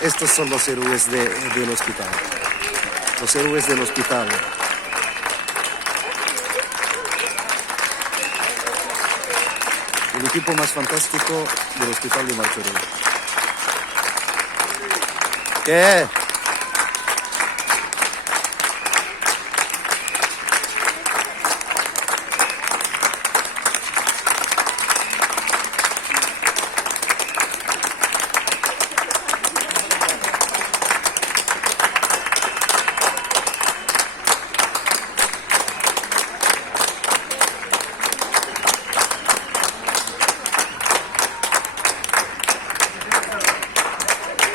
Estos son los héroes del hospital. Los héroes del hospital. El equipo más fantástico del hospital de Martorell. ¿Qué?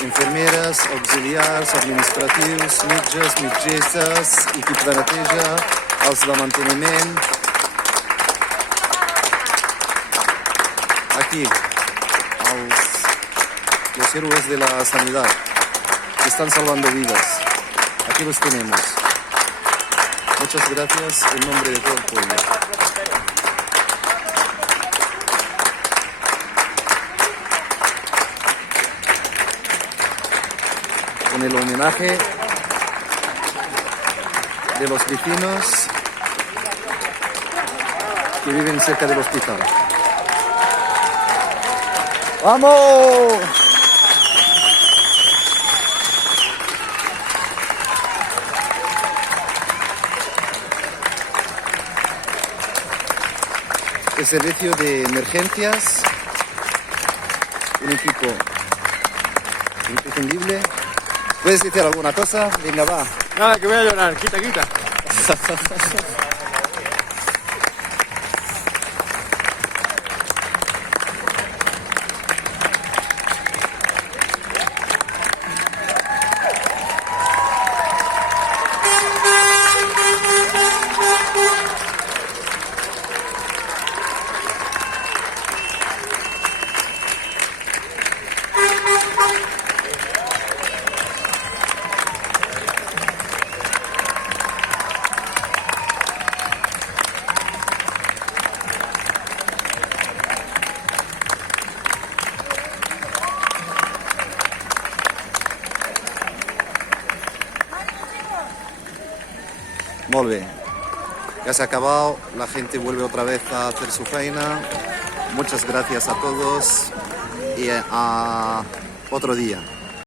Enfermeras, auxiliars, administratius, metges, metgesses, equip de neteja, els de manteniment. Aquí, los héroes de la sanidad que están salvando vidas. Aquí los tenemos. Muchas gracias en nombre de todo el pueblo. Con el homenaje de los vecinos que viven cerca del hospital. ¡Vamos! El servicio de emergencias, un equipo imprescindible. ¿Puedes decir alguna cosa? Venga, va. Nada, que voy a llorar, quita. Molt bé. Ya se ha acabado, la gente vuelve otra vez a hacer su faena. Muchas gracias a todos y a otro día.